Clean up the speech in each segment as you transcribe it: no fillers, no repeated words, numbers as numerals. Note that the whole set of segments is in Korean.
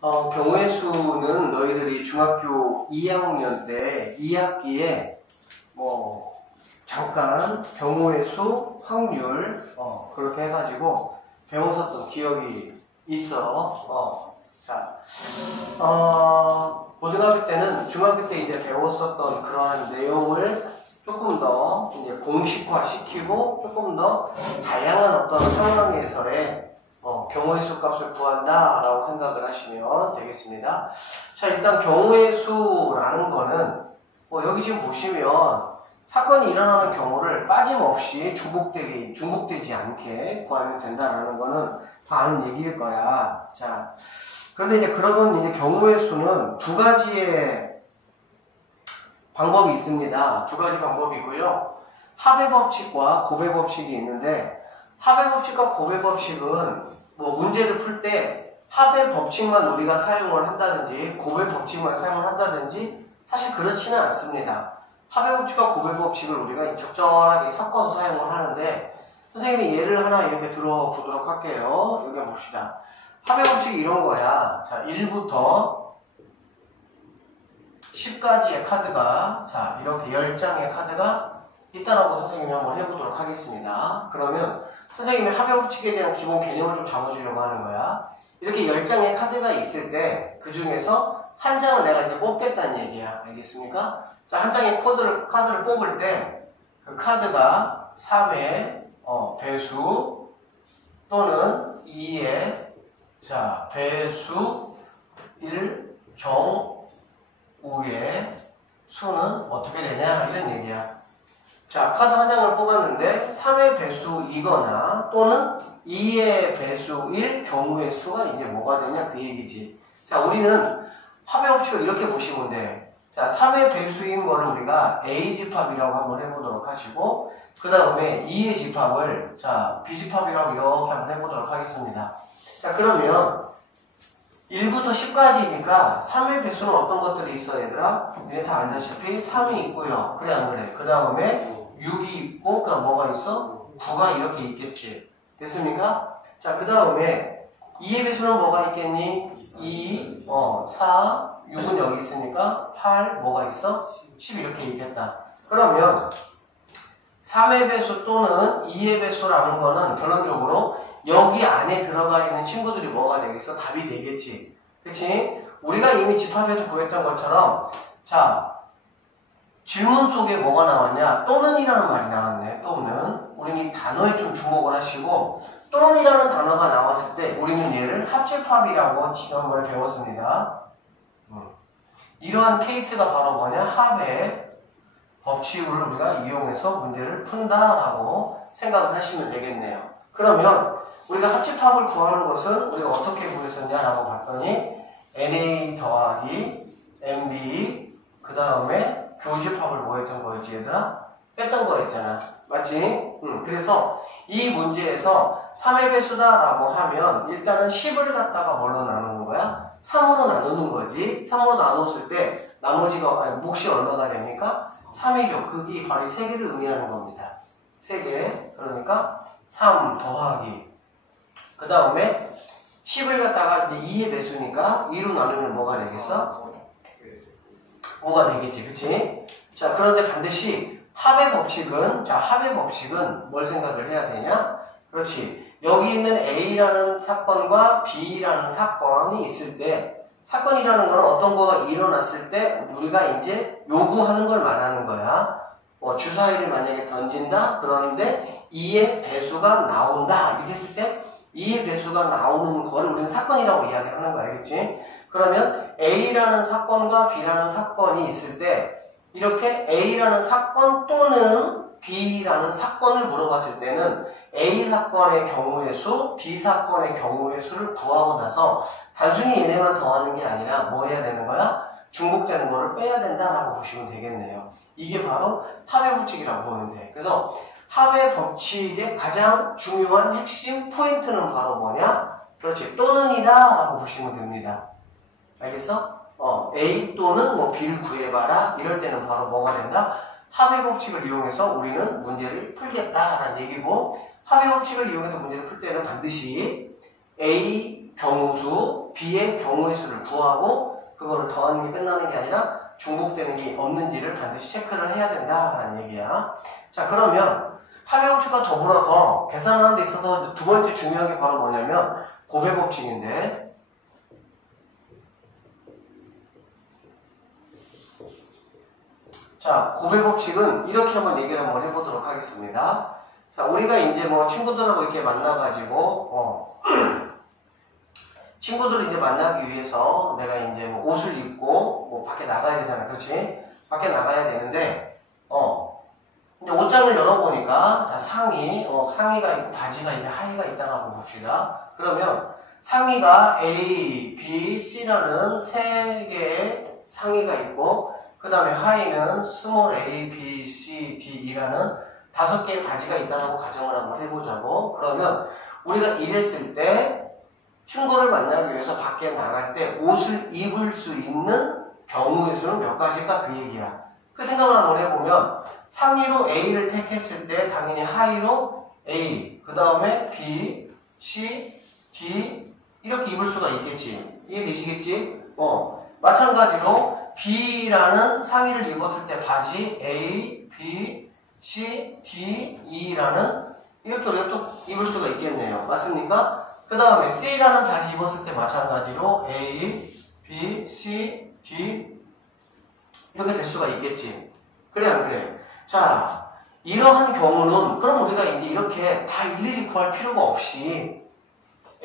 경우의 수는 너희들이 중학교 2학년 때 2학기에 잠깐 경우의 수, 확률 그렇게 해가지고 배웠었던 기억이 있어. 고등학교 때는 중학교 때 이제 배웠었던 그러한 내용을 조금 더 이제 공식화 시키고 조금 더 다양한 어떤 상황에서의 경우의 수 값을 구한다 라고 생각을 하시면 되겠습니다. 자, 일단 경우의 수라는 거는 여기 지금 보시면 사건이 일어나는 경우를 빠짐없이 중복되지 않게 구하면 된다라는 거는 다 아는 얘기일 거야. 자, 그런데 이제 그러면 이제 경우의 수는 두 가지의 방법이 있습니다. 두 가지 방법이고요. 합의 법칙과 곱의 법칙이 있는데, 합의 법칙과 곱의 법칙은 문제를 풀 때 합의 법칙만 우리가 사용을 한다든지 곱의 법칙만 사용을 한다든지 사실 그렇지는 않습니다. 합의 법칙과 곱의 법칙을 우리가 적절하게 섞어서 사용을 하는데, 선생님이 예를 하나 이렇게 들어보도록 할게요. 여기 봅시다. 합의 법칙이 이런 거야. 자, 1부터 10까지의 카드가, 자, 이렇게 10장의 카드가 있다라고 선생님이 한번 해보도록 하겠습니다. 그러면 선생님이 합의 법칙에 대한 기본 개념을 좀 잡아주려고 하는 거야. 이렇게 10장의 카드가 있을 때 그 중에서 한 장을 내가 이제 뽑겠다는 얘기야. 알겠습니까? 자, 한 장의 카드를 뽑을 때 그 카드가 3의 배수 또는 2의 배수 1 경우의 수는 어떻게 되냐 이런 얘기야. 자, 카드 한 장을 뽑았는데 3의 배수이거나 또는 2의 배수일 경우의 수가 이제 뭐가 되냐 그 얘기지. 자, 우리는 합의 법칙을 이렇게 보시면 돼. 자, 3의 배수인 거를 우리가 A 집합이라고 한번 해보도록 하시고, 그 다음에 2의 집합을 B 집합이라고 이렇게 한번 해보도록 하겠습니다. 자, 그러면 1부터 10까지니까 3의 배수는 어떤 것들이 있어 얘들아? 이제 다 알다시피 3이 있고요. 그래 안 그래? 그 다음에 6이 있고 그 다음 뭐가 있어? 9가 이렇게 있겠지. 됐습니까? 자, 그 다음에 2의 배수는 뭐가 있겠니? 2, 4, 6은 여기 있으니까 8, 뭐가 있어? 10 이렇게 있겠다. 그러면 3의 배수 또는 2의 배수라는 거는 결론적으로 여기 안에 들어가 있는 친구들이 뭐가 되겠어? 답이 되겠지. 그치? 우리가 이미 집합에서 구했던 것처럼, 자, 질문 속에 뭐가 나왔냐? 또는이라는 말이 나왔네. 또는. 우리는 이 단어에 좀 주목을 하시고, 또는이라는 단어가 나왔을 때, 우리는 얘를 합집합이라고 지난번에 배웠습니다. 이러한 케이스가 바로 뭐냐? 합의 법칙을 우리가 이용해서 문제를 푼다라고 생각을 하시면 되겠네요. 그러면 우리가 합집합을 구하는 것은 우리가 어떻게 구했었냐라고 봤더니 NA 더하기 MB 그 다음에 교집합을 뭐 했던 거였지 얘들아? 뺐던 거였잖아. 맞지? 그래서 이 문제에서 3의 배수다라고 하면 일단은 10을 갖다가 뭘로 나누는 거야? 3으로 나누는 거지. 3으로 나눴을 때 나머지가 몫이 얼마가 됩니까? 3이죠. 그게 바로 3개를 의미하는 겁니다. 3개. 그러니까 3 더하기 그 다음에 10을 갖다가 이제 2의 배수니까 2로 나누면 뭐가 되겠어? 5가 되겠지. 그치? 자, 그런데 반드시 합의 법칙은 뭘 생각을 해야 되냐? 그렇지. 여기 있는 A라는 사건과 B라는 사건이 있을 때, 사건이라는 건 어떤 거가 일어났을 때 우리가 이제 요구하는 걸 말하는 거야. 주사위를 만약에 던진다? 그러는데 2의 배수가 나온다. 이렇게 했을 때 2의 배수가 나오는 거를 우리는 사건이라고 이야기를 하는 거야. 알겠지? 그러면 A라는 사건과 B라는 사건이 있을 때 이렇게 A라는 사건 또는 B라는 사건을 물어봤을 때는 A 사건의 경우의 수, B 사건의 경우의 수를 구하고 나서 단순히 얘네만 더하는 게 아니라 뭐 해야 되는 거야? 중복되는 거를 빼야 된다라고 보시면 되겠네요. 이게 바로 합의 법칙이라고 보면 돼. 그래서 합의 법칙의 가장 중요한 핵심 포인트는 바로 뭐냐? 그렇지. 또는이다 라고 보시면 됩니다. 알겠어? A 또는 B를 구해봐라. 이럴 때는 바로 뭐가 된다? 합의 법칙을 이용해서 우리는 문제를 풀겠다라는 얘기고, 합의 법칙을 이용해서 문제를 풀 때는 반드시 A 경우수, B의 경우의 수를 구하고 그거를 더하는 게 끝나는 게 아니라 중복되는 게 없는지를 반드시 체크를 해야 된다라는 얘기야. 자, 그러면 합의 법칙과 더불어서 계산하는 데 있어서 두 번째 중요한 게 바로 뭐냐면 곱의 법칙인데, 자, 곱의 법칙은 이렇게 한번 얘기를 한번 해보도록 하겠습니다. 자, 우리가 이제 뭐 친구들하고 이렇게 만나가지고, 친구들을 이제 만나기 위해서 내가 이제 뭐 옷을 입고 뭐 밖에 나가야 되잖아. 그렇지? 밖에 나가야 되는데, 이제 옷장을 열어보니까, 자, 상의가 있고 바지가 있고 하의가 있다고 봅시다. 그러면 상의가 A, B, C라는 세 개의 상의가 있고, 그 다음에 하의는 스몰 a, b, c, d, e라는 5개의 바지가 있다고 가정을 한번 해보자고. 그러면 우리가 이랬을 때 친구를 만나기 위해서 밖에 나갈 때 옷을 입을 수 있는 경우의 수는 몇 가지일까 그 얘기야. 그 생각을 한번 해보면 상의로 A를 택했을 때 당연히 하의로 A, 그 다음에 B, C, D 이렇게 입을 수가 있겠지. 이해되시겠지? 마찬가지로 B라는 상의를 입었을 때 바지 A, B, C, D, E라는 이렇게 우리가 또 입을 수가 있겠네요. 맞습니까? 그 다음에 C라는 바지 입었을 때 마찬가지로 A, B, C, D 이렇게 될 수가 있겠지. 그래 안 그래? 자, 이러한 경우는 그럼 우리가 이제 이렇게 다 일일이 구할 필요가 없이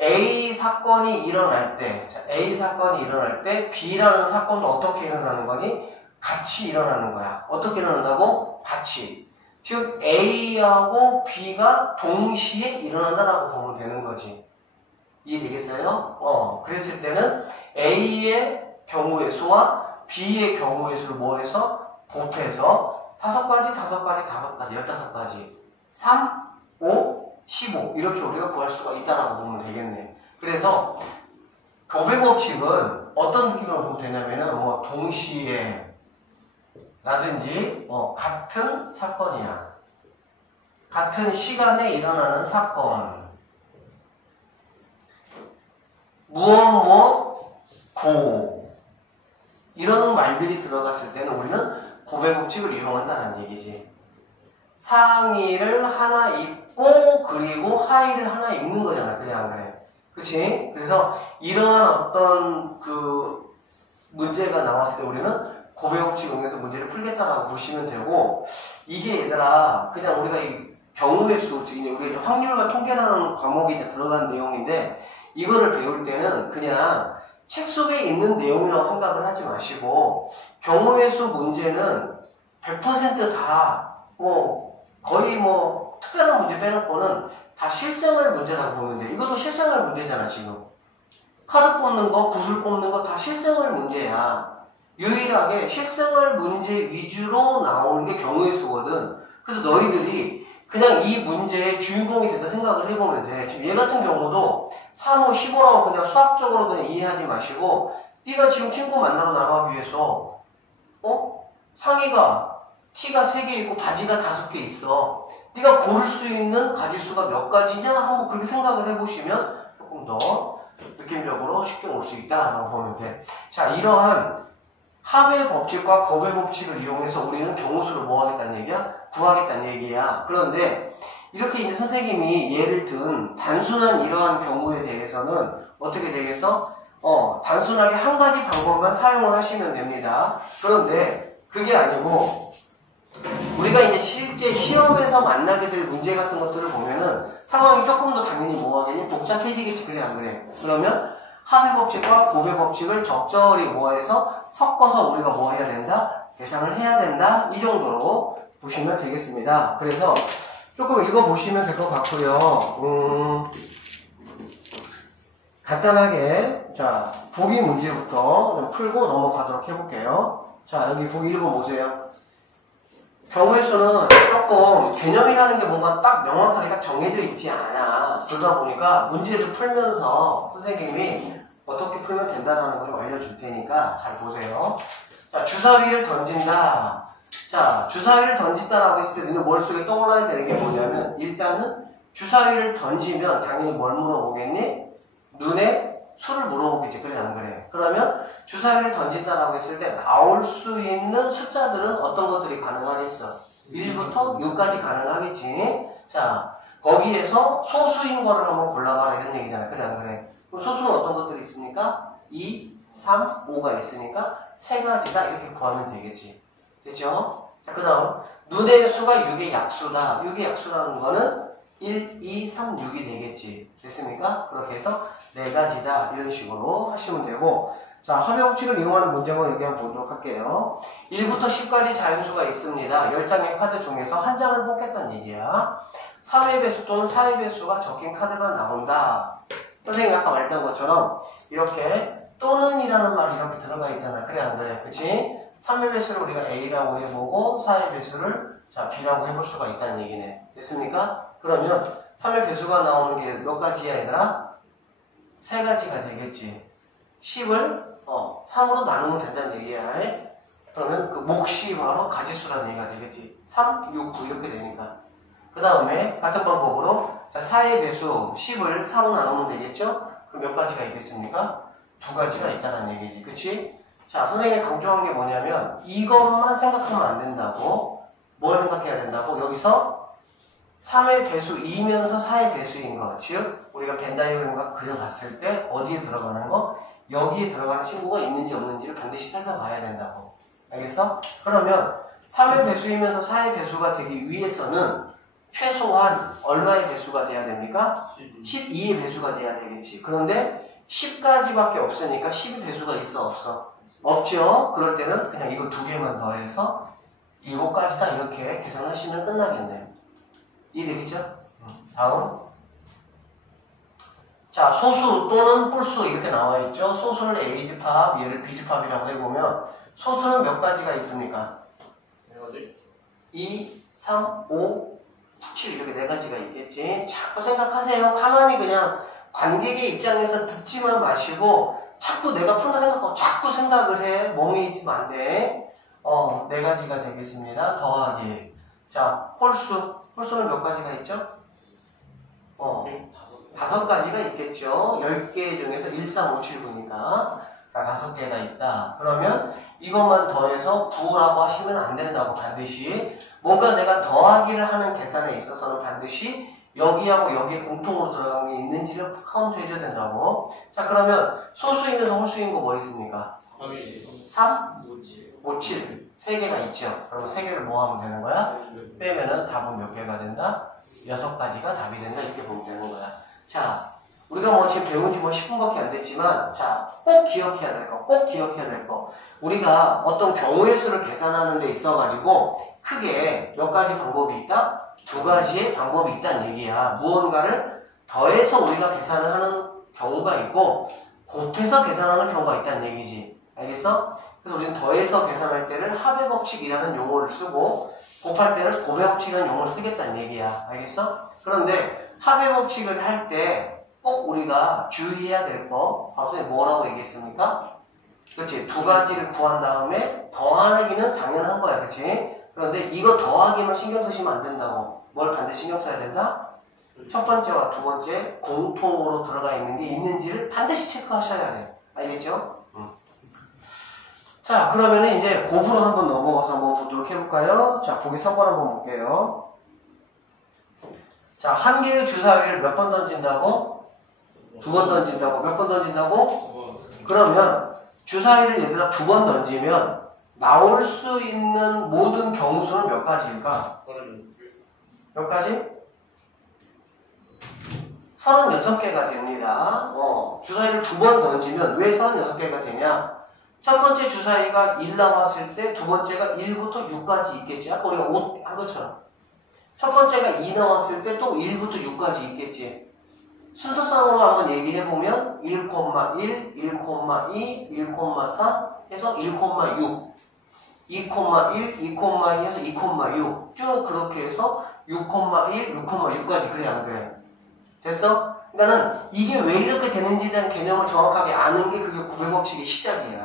A 사건이 일어날 때, B라는 사건은 어떻게 일어나는 거니? 같이 일어나는 거야. 어떻게 일어난다고? 같이. 즉, A하고 B가 동시에 일어난다라고 보면 되는 거지. 이해되겠어요? 그랬을 때는 A의 경우의 수와 B의 경우의 수를 뭐해서? 곱해서 5가지, 15가지, 3, 5, 15 이렇게 우리가 구할 수가 있다라고 보면 되겠네. 그래서 곱의 법칙은 어떤 느낌으로 보면 되냐면은 뭐 동시에 라든지 같은 사건이야. 같은 시간에 일어나는 사건. 고 이런 말들이 들어갔을 때는 우리는 곱의 법칙을 이용한다는 얘기지. 상의를 하나 입고 그리고 하의를 하나 입는 거잖아. 그래 안 그래? 그치? 그래서 이러한 어떤 그 문제가 나왔을 때 우리는 곱의 법칙 응해서 문제를 풀겠다라고 보시면 되고, 이게 얘들아 그냥 우리가 이 경우의 수, 즉 우리가 확률과 통계라는 과목이 이제 들어간 내용인데 이거를 배울 때는 그냥 책 속에 있는 내용이라고 생각을 하지 마시고 경우의 수 문제는 100% 다 거의 특별한 문제 빼놓고는 다 실생활 문제라고 보면 돼. 이것도 실생활 문제잖아. 지금 카드 뽑는 거, 구슬 뽑는 거 다 실생활 문제야. 유일하게 실생활 문제 위주로 나오는 게 경우의 수거든. 그래서 너희들이 그냥 이 문제의 주인공이 된다 생각을 해보면 돼. 지금 얘 같은 경우도 3, 5, 15라고 그냥 수학적으로 그냥 이해하지 마시고, 네가 지금 친구 만나러 나가기 위해서 상의가 T가 3개 있고 바지가 5개 있어. 네가 고를 수 있는 가지수가 몇 가지냐 한번 그렇게 생각을 해보시면 조금 더 느낌적으로 쉽게 올 수 있다라고 보면 돼. 자, 이러한 합의 법칙과 곱의 법칙을 이용해서 우리는 경우수를 뭐 하겠다는 얘기야? 구하겠다는 얘기야. 그런데 이렇게 이제 선생님이 예를 든 단순한 이러한 경우에 대해서는 어떻게 되겠어? 단순하게 한 가지 방법만 사용을 하시면 됩니다. 그런데 그게 아니고 우리가 이제 실제 시험에서 만나게 될 문제 같은 것들을 보면은 상황이 조금 더 당연히 뭐 하겠니? 복잡해지겠지. 그래 안 그래? 그러면 합의 법칙과 곱의 법칙을 적절히 모아서 섞어서 우리가 뭐 해야 된다? 계산을 해야 된다. 이 정도로 보시면 되겠습니다. 그래서 조금 읽어보시면 될 것 같고요. 간단하게 자 보기 문제부터 좀 풀고 넘어가도록 해볼게요. 자, 여기 보기 1번 보세요. 경우의 수는 조금 개념이라는 게 뭔가 딱 명확하게 딱 정해져 있지 않아. 그러다 보니까 문제를 풀면서 선생님이 어떻게 풀면 된다는 걸 좀 알려줄 테니까 잘 보세요. 자, 주사위를 던진다. 자, 주사위를 던진다라고 했을 때 너네 머릿속에 떠올라야 되는 게 뭐냐면 일단은 주사위를 던지면 당연히 뭘 물어보겠니? 눈에 수를 물어보겠지. 그래 안 그래? 그러면 주사위를 던진다라고 했을 때 나올 수 있는 숫자들은 어떤 것들이 가능하겠어? 1부터 6까지 가능하겠지. 자, 거기에서 소수인 거를 한번 골라봐라 이런 얘기잖아. 그래 안 그래? 그럼 소수는 어떤 것들이 있습니까? 2, 3, 5가 있으니까 세 가지다 이렇게 구하면 되겠지. 됐죠? 자, 그 다음 눈의 수가 6의 약수다. 6의 약수라는 거는 1, 2, 3, 6이 되겠지. 됐습니까? 그렇게 해서 네 가지다 이런 식으로 하시면 되고, 자, 합의 법칙을 이용하는 문제만 여기 한번 보도록 할게요. 1부터 10까지 자연수가 있습니다. 10장의 카드 중에서 한 장을 뽑겠다는 얘기야. 3의 배수 또는 4의 배수가 적힌 카드가 나온다. 선생님이 아까 말했던 것처럼 이렇게 또는 이라는 말이 이렇게 들어가 있잖아. 그래 안 그래? 그치? 3의 배수를 우리가 A라고 해보고 4의 배수를 자 B라고 해볼 수가 있다는 얘기네. 됐습니까? 그러면 3의 배수가 나오는 게 몇 가지야 얘들아? 세 가지가 되겠지. 10을 3으로 나누면 된다는 얘기야. 그러면 그 몫이 바로 가지수라는 얘기가 되겠지. 3, 6, 9 이렇게 되니까. 그 다음에 같은 방법으로 자 4의 배수 10을 4로 나누면 되겠죠? 그럼 몇 가지가 있겠습니까? 두 가지가 있다는 얘기지. 그치? 자, 선생님이 강조한 게 뭐냐면 이것만 생각하면 안 된다고. 뭘 생각해야 된다고? 여기서 3의 배수 2면서 4의 배수인 거. 즉 우리가 벤다이어그램과 그려봤을 때 어디에 들어가는 거? 여기에 들어가는 친구가 있는지 없는지를 반드시 살펴봐야 된다고. 알겠어? 그러면 3의 배수이면서 4의 배수가 되기 위해서는 최소한 얼마의 배수가 돼야 됩니까? 12의 배수가 돼야 되겠지. 그런데 10까지밖에 없으니까 10의 배수가 있어 없어? 없죠. 그럴 때는 그냥 이거 두 개만 더해서 7가지다 이렇게 계산하시면 끝나겠네요. 이해되겠죠? 다음. 자, 소수 또는 홀수 이렇게 나와있죠. 소수를 A집합, 얘를 B집합이라고 해보면 소수는 몇 가지가 있습니까? 2, 3, 5, 7 이렇게 네 가지가 있겠지. 자꾸 생각하세요. 가만히 그냥 관객의 입장에서 듣지만 마시고 자꾸 내가 푼다 생각하고 자꾸 생각을 해. 멍에 있으면 안 돼. 네 가지가 되겠습니다. 더하기. 자, 홀수는 몇 가지가 있죠? 5가지가 있겠죠. 10개 중에서 1, 3, 5, 7, 9니까 5개가 있다. 그러면 이것만 더해서 9라고 하시면 안 된다고. 반드시 뭔가 내가 더하기를 하는 계산에 있어서는 반드시 여기하고 여기에 공통으로 들어간 게 있는지를 카운트 해줘야 된다고. 자, 그러면 소수이면서 홀수인 거 뭐 있습니까? 3, 5, 7 3개가 있죠. 그러면 3개를 뭐 하면 되는 거야? 빼면은 답은 몇 개가 된다? 6가지가 답이 된다. 이렇게 보면 되는 거야. 자, 우리가 뭐 지금 배운 지 뭐 10분밖에 안 됐지만, 자, 꼭 기억해야 될 거, 꼭 기억해야 될 거. 우리가 어떤 경우의 수를 계산하는 데 있어가지고, 크게 몇 가지 방법이 있다? 2가지의 방법이 있다는 얘기야. 무언가를 더해서 우리가 계산을 하는 경우가 있고, 곱해서 계산하는 경우가 있다는 얘기지. 알겠어? 그래서 우리는 더해서 계산할 때를 합의 법칙이라는 용어를 쓰고, 곱할 때는 곱의 법칙이라는 용어를 쓰겠다는 얘기야. 알겠어? 그런데 합의 법칙을 할 때 꼭 우리가 주의해야 될 거, 선생님 뭐라고 얘기했습니까? 그렇지. 2가지를 구한 다음에 더하기는 당연한 거야. 그렇지? 그런데 이거 더하기만 신경 쓰시면 안 된다고. 뭘 반드시 신경 써야 된다? 첫 번째와 두 번째 공통으로 들어가 있는 게 있는지를 반드시 체크하셔야 돼. 알겠죠? 자, 그러면 이제 곱으로 한번 넘어가서 한번 보도록 해볼까요? 자, 보기 3번 한번 볼게요. 자, 한 개의 주사위를 몇 번 던진다고? 2번 던진다고. 몇 번 던진다고? 그러면 주사위를 얘들아 2번 던지면 나올 수 있는 모든 경우수는 몇 가지일까? 몇 가지? 36개가 됩니다. 주사위를 2번 던지면 왜 36개가 되냐? 첫 번째 주사위가 1 나왔을 때 두 번째가 1부터 6까지 있겠지. 아까 우리가 5 한 것처럼. 첫 번째가 2 나왔을 때 또 1부터 6까지 있겠지. 순서상으로 한번 얘기해보면 1,1, 1,2, 1,3 해서 1,6 2,1, 2,2 해서 2,6 쭉 그렇게 해서 6,1, 6,6까지. 그래 안 그래? 됐어? 그러니까는 이게 왜 이렇게 되는지에 대한 개념을 정확하게 아는 게 그게 곱의 법칙의 시작이야.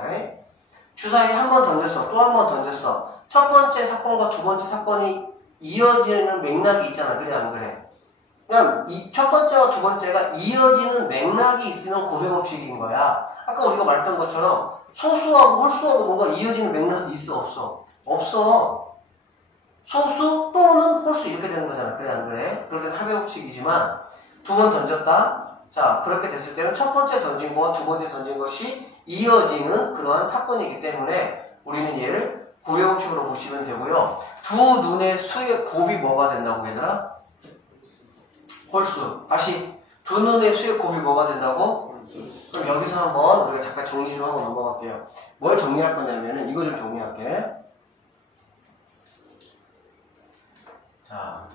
주사위 한 번 던졌어. 또 한 번 던졌어. 첫 번째 사건과 두 번째 사건이 이어지는 맥락이 있잖아. 그래 안 그래? 그냥 첫 번째와 두 번째가 이어지는 맥락이 있으면 고백 법칙인 거야. 아까 우리가 말했던 것처럼 소수하고 홀수하고 뭔가 이어지는 맥락이 있어, 없어? 없어. 소수 또는 홀수 이렇게 되는 거잖아. 그래, 안 그래? 그럴 때는 합의 법칙이지만 두 번 던졌다. 자, 그렇게 됐을 때는 첫 번째 던진 거와 두 번째 던진 것이 이어지는 그러한 사건이기 때문에 우리는 얘를 고백 법칙으로 보시면 되고요. 두 눈의 수의 곱이 뭐가 된다고 얘들아? 홀수. 다시 두 눈의 수의 곱이 뭐가 된다고? 그럼 여기서 한번 우리가 잠깐 정리 좀 하고 넘어갈게요. 뭘 정리할 거냐면은 이거 좀 정리할게. 자,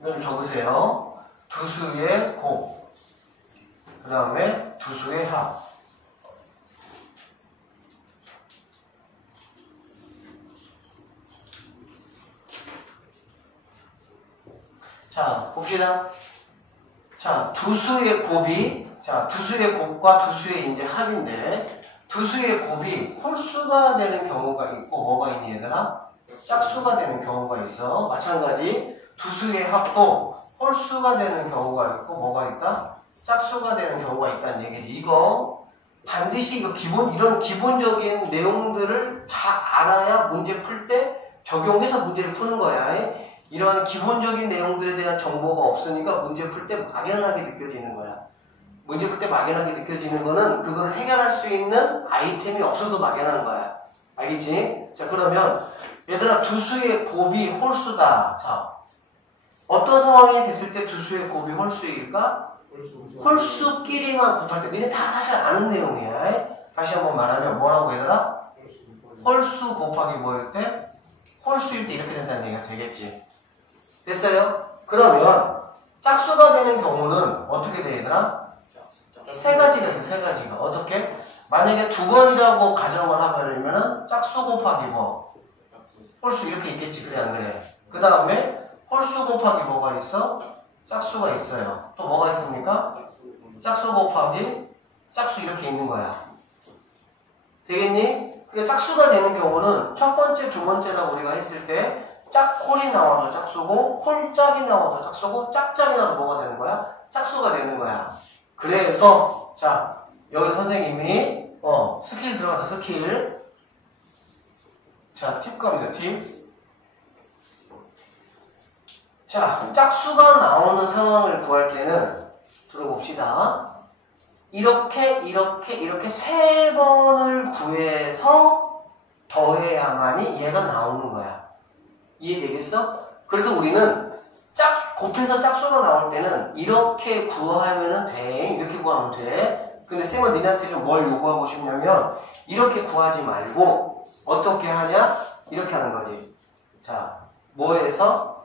이거 좀 적으세요. 두 수의 곱, 그 다음에 두 수의 합. 자, 봅시다. 자, 두 수의 곱이, 자, 두 수의 곱과 두 수의 이제 합인데, 두 수의 곱이 홀수가 되는 경우가 있고, 뭐가 있니, 얘들아? 짝수가 되는 경우가 있어. 마찬가지, 두 수의 합도 홀수가 되는 경우가 있고, 뭐가 있다? 짝수가 되는 경우가 있다는 얘기지. 이거, 반드시 이거 이런 기본적인 내용들을 다 알아야 문제 풀 때 적용해서 문제를 푸는 거야. 이런 기본적인 내용들에 대한 정보가 없으니까 문제 풀 때 막연하게 느껴지는 거야. 문제 풀 때 막연하게 느껴지는 거는 그걸 해결할 수 있는 아이템이 없어서 막연한 거야. 알겠지? 자, 그러면 얘들아, 두 수의 곱이 홀수다. 자, 어떤 상황이 됐을 때 두 수의 곱이 홀수일까? 홀수끼리만 곱할 때. 니네 다 사실 아는 내용이야. 다시 한번 말하면 뭐라고 얘들아? 홀수 곱하기 뭐일 때? 홀수일 때 이렇게 된다는 얘기가 되겠지. 됐어요? 그러면 짝수가 되는 경우는 어떻게 돼, 얘들아? 세 가지가 있어, 세 가지가. 어떻게? 만약에 두 번이라고 가정을 하면은 짝수 곱하기 뭐? 홀수 이렇게 있겠지, 그래, 안 그래? 그 다음에 홀수 곱하기 뭐가 있어? 짝수가 있어요. 또 뭐가 있습니까? 짝수 곱하기 짝수 이렇게 있는 거야. 되겠니? 그러니까 짝수가 되는 경우는 첫 번째, 두 번째라고 우리가 했을 때 짝홀이 나와도 짝수고 홀짝이 나와도 짝수고 짝짝이 나와도 뭐가 되는 거야? 짝수가 되는 거야. 그래서 자, 여기 선생님이 스킬 들어간다. 스킬. 자, 팁 갑니다. 팁. 자, 짝수가 나오는 상황을 구할 때는 들어봅시다. 이렇게 세 번을 구해서 더해야만이 얘가 나오는 거야. 이해되겠어? 그래서 우리는 곱해서 짝수가 나올 때는 이렇게 구하면 돼. 이렇게 구하면 돼. 근데 쌤은 니네한테 좀 뭘 요구하고 싶냐면 이렇게 구하지 말고 어떻게 하냐? 이렇게 하는 거지. 자, 뭐에서?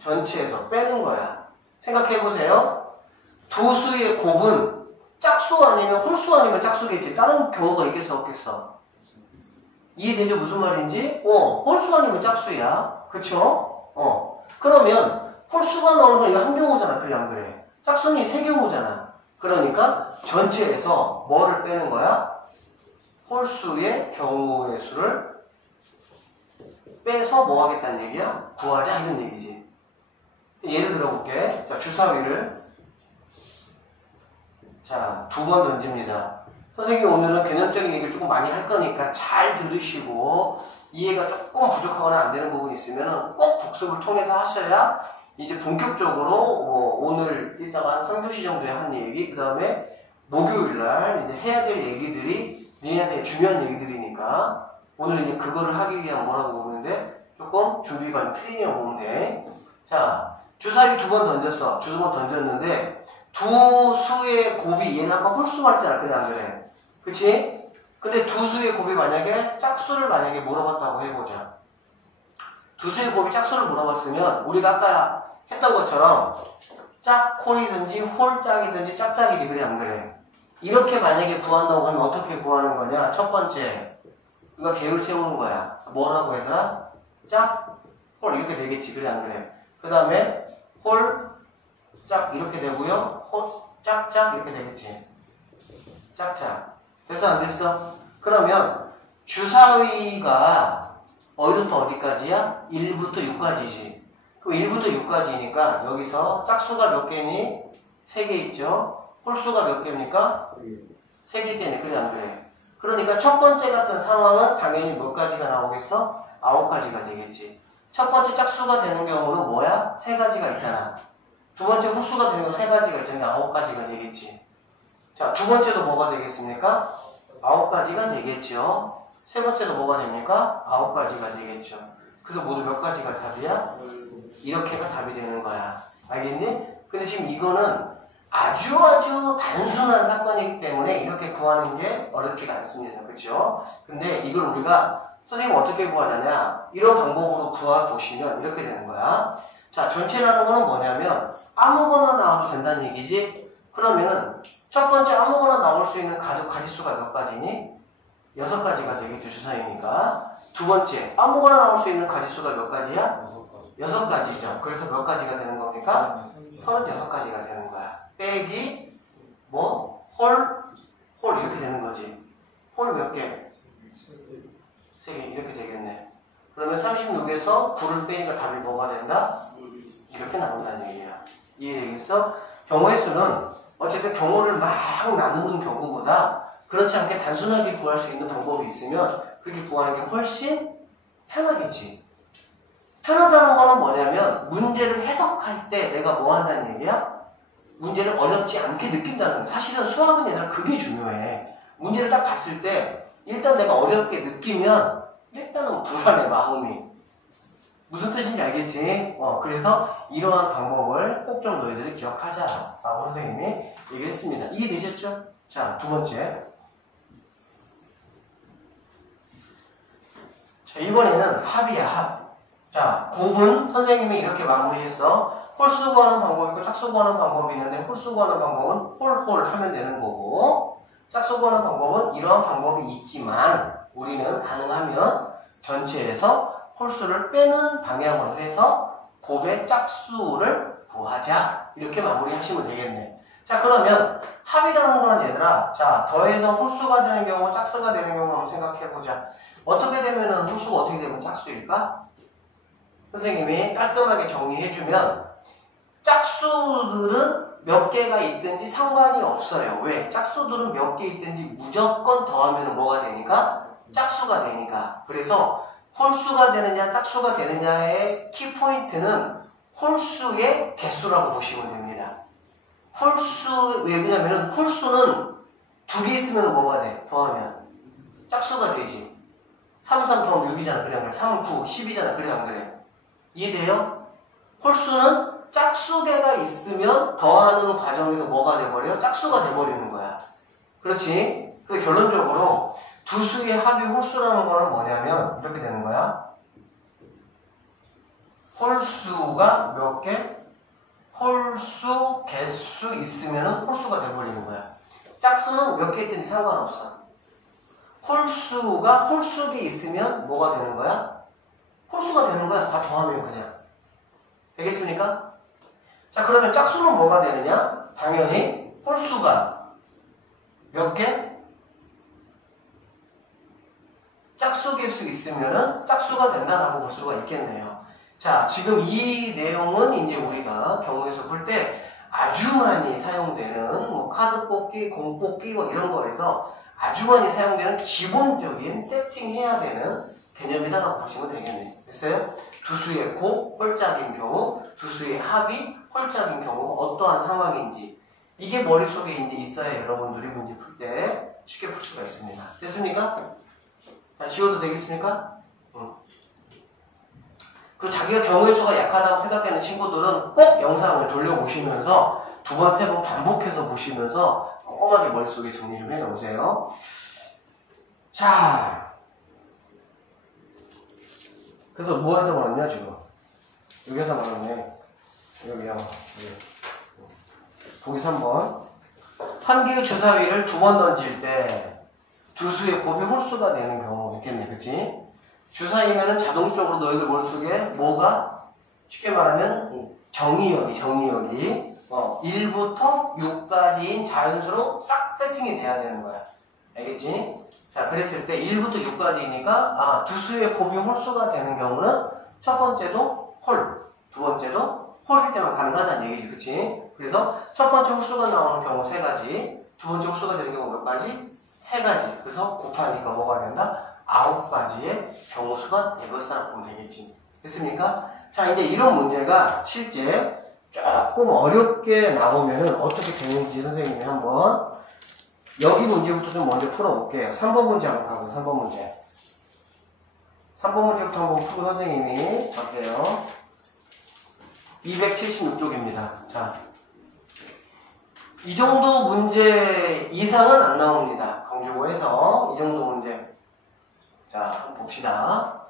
전체에서 빼는 거야. 생각해보세요. 두 수의 곱은 짝수 아니면 홀수 아니면 짝수겠지. 다른 경우가 있겠어, 없겠어? 이해되죠? 무슨 말인지? 홀수 아니면 짝수야. 그쵸? 그러면 홀수가 나오는 건 이거 한 경우잖아. 그래, 안 그래? 짝수는 세 경우잖아. 그러니까 전체에서 뭐를 빼는 거야? 홀수의 경우의 수를 빼서 뭐 하겠다는 얘기야? 구하자, 이런 얘기지. 예를 들어볼게. 자, 주사위를 자, 두 번 던집니다. 선생님 오늘은 개념적인 얘기를 조금 많이 할 거니까 잘 들으시고 이해가 조금 부족하거나 안 되는 부분이 있으면 꼭 복습을 통해서 하셔야 이제 본격적으로 오늘 이따가 한 3교시 정도에 한 얘기, 그 다음에 목요일날 이제 해야 될 얘기들이 니네한테 중요한 얘기들이니까 오늘 이제 그거를 하기 위한 뭐라고 보면 돼? 조금 준비반 트레이닝을 보면 돼. 자, 주사위 두 번 던졌어. 두 번 던졌는데 두 수의 곱이 얘는 아까 홀수 말했잖아. 그래, 안 그래? 그치? 근데 두 수의 곱이 만약에 짝수를 만약에 물어봤다고 해보자. 두 수의 곱이 짝수를 물어봤으면 우리가 아까 했던 것처럼 짝홀이든지 홀짝이든지 짝짝이지. 그래, 안 그래? 이렇게 만약에 구한다고 하면 어떻게 구하는 거냐? 첫 번째, 이거 계획을 세우는 거야. 뭐라고 얘들아? 짝, 홀 이렇게 되겠지. 그래, 안 그래? 그 다음에 홀, 짝 이렇게 되고요. 홀, 짝짝 이렇게 되겠지. 짝짝. 됐어, 안 됐어? 그러면 주사위가 어디부터 어디까지야? 1부터 6까지지. 그럼 1부터 6까지니까 여기서 짝수가 몇 개니? 3개 있죠? 홀수가 몇 개입니까? 3개 때문에 그래 안 그래? 그러니까 첫 번째 같은 상황은 당연히 몇 가지가 나오겠어? 9가지가 되겠지. 첫 번째 짝수가 되는 경우는 뭐야? 3가지가 있잖아. 두 번째 홀수가 되는 경우 3가지가 있잖아. 9가지가 되겠지. 자, 두 번째도 뭐가 되겠습니까? 9가지가 되겠죠. 세 번째도 뭐가 됩니까? 9가지가 되겠죠. 그래서 모두 몇 가지가 답이야? 이렇게가 답이 되는 거야. 알겠니? 근데 지금 이거는 아주 단순한 사건이기 때문에 이렇게 구하는 게 어렵지가 않습니다. 그렇죠? 근데 이걸 우리가 선생님 어떻게 구하냐냐? 이런 방법으로 구해보시면 이렇게 되는 거야. 자, 전체라는 거는 뭐냐면 아무거나 나와도 된다는 얘기지? 그러면은 첫 번째 아무거나 나올 수 있는 가지수가 몇 가지니? 6가지가 되겠죠. 주사위니까. 두 번째 아무거나 나올 수 있는 가지수가 몇 가지야? 6가지죠. 그래서 몇 가지가 되는 겁니까? 36가지가 되는 거야. 빼기 홀 이렇게 되는 거지. 홀 몇 개? 3개 이렇게 되겠네. 그러면 36에서 9를 빼니까 답이 뭐가 된다? 이렇게 나온다는 얘기야. 이해되겠어? 경우의 수는 어쨌든 경우를 막 나누는 경우보다 그렇지 않게 단순하게 구할 수 있는 방법이 있으면 그렇게 구하는 게 훨씬 편하겠지. 편하다는 거는 뭐냐면 문제를 해석할 때 내가 뭐 한다는 얘기야? 문제를 어렵지 않게 느낀다는 거야. 사실은 수학은 얘들아 그게 중요해. 문제를 딱 봤을 때 일단 내가 어렵게 느끼면 일단은 불안해 마음이. 무슨 뜻인지 알겠지? 그래서 이러한 방법을 꼭 좀 너희들이 기억하자 라고 선생님이 얘기를 했습니다. 이해되셨죠? 자, 두 번째. 자, 이번에는 합이야, 합. 자, 곱은 선생님이 이렇게 마무리했어. 홀수 구하는 방법이 있고 짝수 구하는 방법이 있는데 홀수 구하는 방법은 홀 하면 되는 거고 짝수 구하는 방법은 이러한 방법이 있지만 우리는 가능하면 전체에서 홀수를 빼는 방향으로 해서 곱의 짝수를 구하자. 이렇게 마무리하시면 되겠네. 자, 그러면 합이라는 거는 얘들아, 자, 더해서 홀수가 되는 경우, 짝수가 되는 경우 한번 생각해보자. 어떻게 되면은 홀수가 어떻게 되면 짝수일까? 선생님이 깔끔하게 정리해주면 짝수들은 몇 개가 있든지 상관이 없어요. 왜? 짝수들은 몇 개 있든지 무조건 더하면 뭐가 되니까? 짝수가 되니까. 그래서 홀수가 되느냐 짝수가 되느냐의 키포인트는 홀수의 개수라고 보시면 됩니다. 홀수, 왜 그러냐면 홀수는 2개 있으면 뭐가 돼? 더하면 짝수가 되지. 3, 3 더하면 6이잖아. 그래 안 그래? 3, 9, 10이잖아. 그래 안 그래? 이해돼요? 홀수는 짝수개가 있으면 더하는 과정에서 뭐가 돼버려? 짝수가 돼버리는 거야. 그렇지? 그래서 결론적으로 두 수의 합이 홀수라는 거는 뭐냐면 이렇게 되는 거야. 홀수가 몇 개? 홀수, 개수 있으면 홀수가 돼버리는 거야. 짝수는 몇 개 있든지 상관없어. 홀수가 홀수기 있으면 뭐가 되는 거야? 홀수가 되는 거야. 다 더하면 그냥. 되겠습니까? 자, 그러면 짝수는 뭐가 되느냐? 당연히 홀수가 몇 개? 짝수 개수 있으면은 짝수가 된다라고 볼 수가 있겠네요. 자, 지금 이 내용은 이제 우리가 경우에서 풀 때 아주 많이 사용되는 뭐 카드 뽑기, 공 뽑기 뭐 이런 거에서 아주 많이 사용되는 기본적인 세팅해야 되는 개념이다라고 보시면 되겠네요. 됐어요? 두 수의 곱, 홀짝인 경우, 두 수의 합이 홀짝인 경우 어떠한 상황인지 이게 머릿속에 이제 있어야 여러분들이 문제 풀 때 쉽게 풀 수가 있습니다. 됐습니까? 자, 지워도 되겠습니까? 그리고 자기가 경우의 수가 약하다고 생각되는 친구들은 꼭 영상을 돌려보시면서 두 번, 세 번 반복해서 보시면서 꼼꼼하게 머릿속에 정리 좀 해놓으세요. 자, 그래서 뭐 한다고 말했냐, 지금? 여기 한다고 말했네. 여기요. 여기. 보기 3번. 한 개의 주사위를 두 번 던질 때 두 수의 곱이 홀수가 되는 경우 있겠네, 그치? 주사위면은 자동적으로 너희들 머릿속에 뭐가? 쉽게 말하면 정의역이 1부터 6까지인 자연수로 싹 세팅이 돼야 되는 거야. 알겠지? 자, 그랬을 때 1부터 6까지니까 두 수의 곱이 홀수가 되는 경우는 첫 번째도 홀, 두 번째도 홀일 때만 가능하다는 얘기지, 그치? 그래서 첫 번째 홀수가 나오는 경우 3가지, 두 번째 홀수가 되는 경우 몇 가지? 3가지. 그래서 곱하니까 뭐가 된다? 9가지의 경우 수가 되겠다고 보면 되겠지. 됐습니까? 자, 이제 이런 문제가 실제 조금 어렵게 나오면은 어떻게 되는지 선생님이 한번 여기 문제부터 좀 먼저 풀어볼게요. 3번 문제 한번 가고, 3번 문제. 3번 문제부터 한번 풀고 선생님이 갈게요. 276쪽입니다. 자, 이 정도 문제 이상은 안 나옵니다. 강주고에서 이 정도 문제. 자, 한번 봅시다.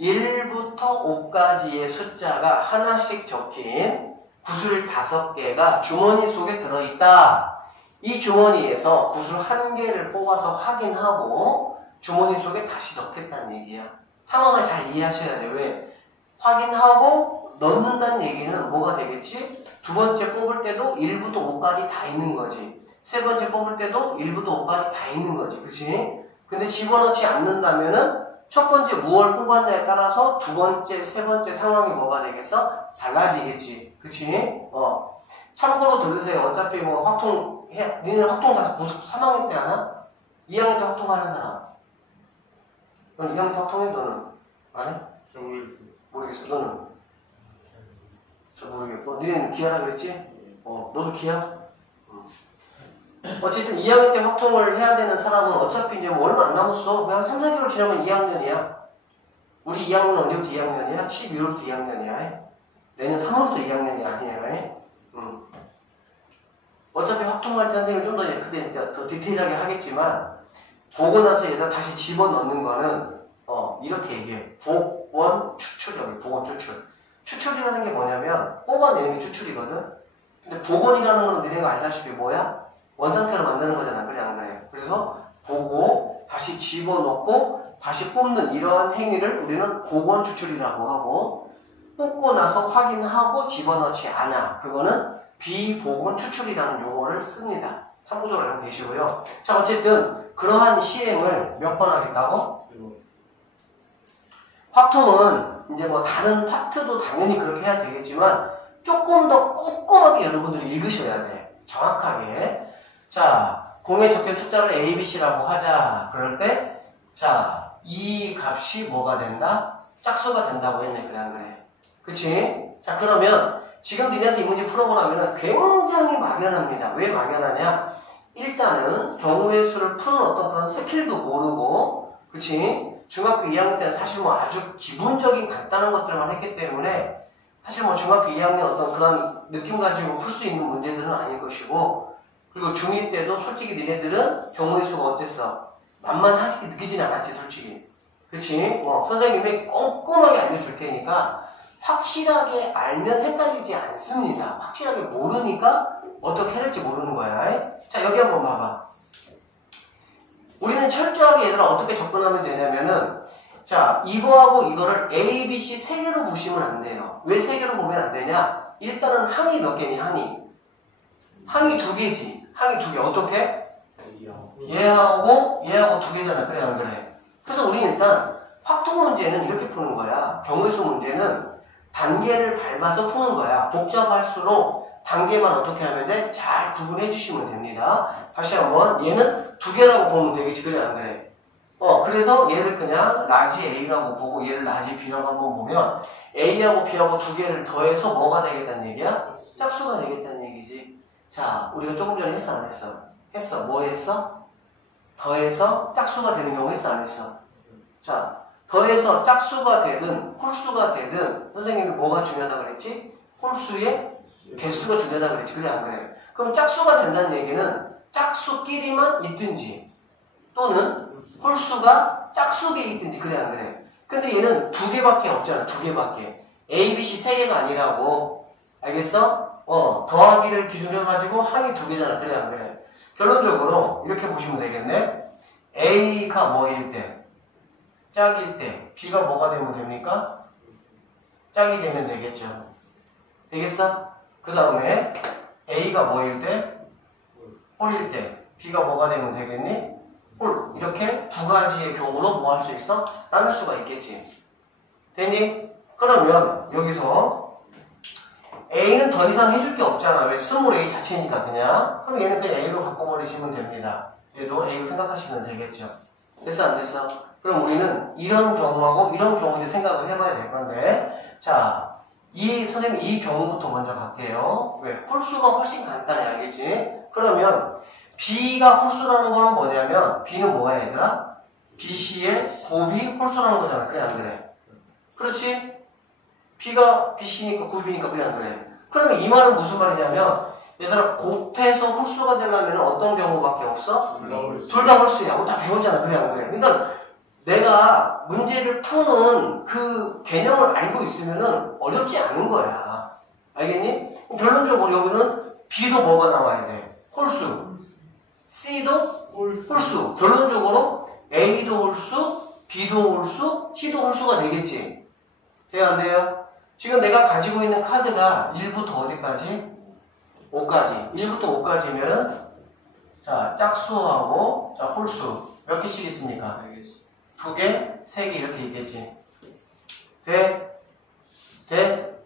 1부터 5까지의 숫자가 하나씩 적힌 구슬 5개가 주머니 속에 들어있다. 이 주머니에서 구슬 1개를 뽑아서 확인하고 주머니 속에 다시 넣겠다는 얘기야. 상황을 잘 이해하셔야 돼. 왜? 확인하고 넣는다는 얘기는 뭐가 되겠지? 두 번째 뽑을 때도 1부터 5까지 다 있는 거지. 세 번째 뽑을 때도 1부터 5까지 다 있는 거지. 그치? 근데 집어넣지 않는다면은 첫 번째 무엇을 뽑았냐에 따라서 두 번째, 세 번째 상황이 뭐가 되겠어? 달라지겠지. 그치? 참고로 들으세요. 어차피 뭐 확통해, 니네는 확통 다 3학년 때 하나? 2학년 때 확통하는 사람? 넌 2학년 때 확통해? 너는? 안 해? 저 모르겠어요. 모르겠어. 너는? 저 모르겠고. 니네는 기하라 그랬지? 너도 기하? 어쨌든 2학년 때 확통을 해야 되는 사람은 어차피 이제 뭐 얼마 안 남았어. 그냥 3, 4개월 지나면 2학년이야. 우리 2학년은 언제부터 2학년이야? 12월부터 2학년이야. 내년 3월부터 2학년이 아니야. 어차피 확통할 때 선생님이 좀 더 그때 더 디테일하게 하겠지만 보고 나서 얘들 다시 집어넣는 거는 이렇게 얘기해. 복원 추출이라고. 복원 추출. 추출이라는 게 뭐냐면 뽑아내는 게 추출이거든. 근데 복원이라는 건 너네가 알다시피 뭐야? 원상태로 만드는 거잖아. 그래 안 그래? 그래서 보고 다시 집어넣고 다시 뽑는 이러한 행위를 우리는 복원 추출이라고 하고, 뽑고 나서 확인하고 집어넣지 않아. 그거는 비복원 추출이라는 용어를 씁니다. 참고적으로 알고 계시고요. 자, 어쨌든 그러한 시행을 몇 번 하겠다고? 확통은 이제 뭐 다른 파트도 당연히 그렇게 해야 되겠지만 조금 더 꼼꼼하게 여러분들이 읽으셔야 돼. 정확하게. 자, 공에 적힌 숫자를 A, B, C라고 하자. 그럴 때, 자, 이 값이 뭐가 된다? 짝수가 된다고 했네. 그래, 안 그래? 그치? 자, 그러면 지금 니네한테 이 문제 풀어보라면 굉장히 막연합니다. 왜 막연하냐? 일단은 경우의 수를 푸는 어떤 그런 스킬도 모르고, 그치? 중학교 2학년 때는 사실 뭐 아주 기본적인 간단한 것들만 했기 때문에 사실 뭐 중학교 2학년 어떤 그런 느낌 가지고 풀 수 있는 문제들은 아닐 것이고, 그리고 중2 때도 솔직히 니네들은 경우의 수가 어땠어? 만만하게 느끼진 않았지, 솔직히. 그치? 선생님이 꼼꼼하게 알려줄 테니까 확실하게 알면 헷갈리지 않습니다. 확실하게 모르니까 어떻게 해야 될지 모르는 거야. 자, 여기 한번 봐봐. 우리는 철저하게 얘들아 어떻게 접근하면 되냐면은, 자, 이거하고 이거를 A, B, C 3개로 보시면 안 돼요. 왜 3개로 보면 안 되냐? 일단은 항이 몇 개니, 항이? 항이 2개지. 항이 2개. 어떻게? 얘하고 2개잖아. 그래, 안 그래? 그래서 우리는 일단 확통 문제는 이렇게 푸는 거야. 경우수 문제는 단계를 밟아서 푸는 거야. 복잡할수록 단계만 어떻게 하면 돼? 잘 구분해 주시면 됩니다. 다시 한번 얘는 2개라고 보면 되겠지. 그래, 안 그래? 그래서 얘를 그냥 라지 A라고 보고 얘를 라지 B라고 한번 보면 A하고 B하고 2개를 더해서 뭐가 되겠다는 얘기야? 짝수가 되겠다는 얘기지. 자, 우리가 조금 전에 했어, 안 했어? 했어. 뭐 했어? 더해서 짝수가 되는 경우 했어, 안 했어? 자, 더해서 짝수가 되든 홀수가 되든 선생님이 뭐가 중요하다 그랬지? 홀수의 개수가 중요하다 그랬지. 그래, 안 그래? 그럼 짝수가 된다는 얘기는 짝수끼리만 있든지 또는 홀수가 짝수에 있든지. 그래, 안 그래? 근데 얘는 2개밖에 없잖아. 2개밖에. A, B, C 3개가 아니라고. 알겠어? 더하기를 기준으로 해가지고 항이 2개잖아. 그래, 안 그래? 결론적으로 이렇게 보시면 되겠네. A가 뭐일 때? 짝일 때. B가 뭐가 되면 됩니까? 짝이 되면 되겠죠. 되겠어? 그 다음에 A가 뭐일 때? 홀일 때. B가 뭐가 되면 되겠니? 홀. 이렇게 2가지의 경우로 뭐 할 수 있어? 나눌 수가 있겠지. 되니? 그러면 여기서 A는 더 이상 해줄 게 없잖아. 왜? 스몰 A 자체니까 그냥. 그럼 얘는 그냥 A로 바꿔버리시면 됩니다. 얘도 A로 생각하시면 되겠죠. 됐어 안 됐어? 그럼 우리는 이런 경우하고 이런 경우를 생각을 해봐야 될 건데, 자, 선생님 이 경우부터 먼저 갈게요. 왜? 홀수가 훨씬 간단해, 알겠지? 그러면 B가 홀수라는 거는 뭐냐면, B는 뭐야 얘들아? BC의 곱이 홀수라는 거잖아. 그래 안 그래? 그렇지? B가 BC니까 곱이니까 그래 안 그래? 그러면 이 말은 무슨 말이냐면, 얘들아 곱해서 홀수가 되려면 어떤 경우밖에 없어? 둘 다 홀수야. 우리 다 배웠잖아. 그래 안 그래? 그러니까 내가 문제를 푸는 그 개념을 알고 있으면은 어렵지 않은 거야. 알겠니? 결론적으로 여기는 B도 뭐가 나와야 돼? 홀수. C도 홀수. 결론적으로 A도 홀수, B도 홀수, C도 홀수가 되겠지. 돼요 안 돼요? 지금 내가 가지고 있는 카드가 1부터 어디까지? 5까지. 1부터 5까지면은 자, 짝수하고 자, 홀수 몇 개씩 있습니까? 2개, 3개 이렇게 있겠지. 돼? 돼?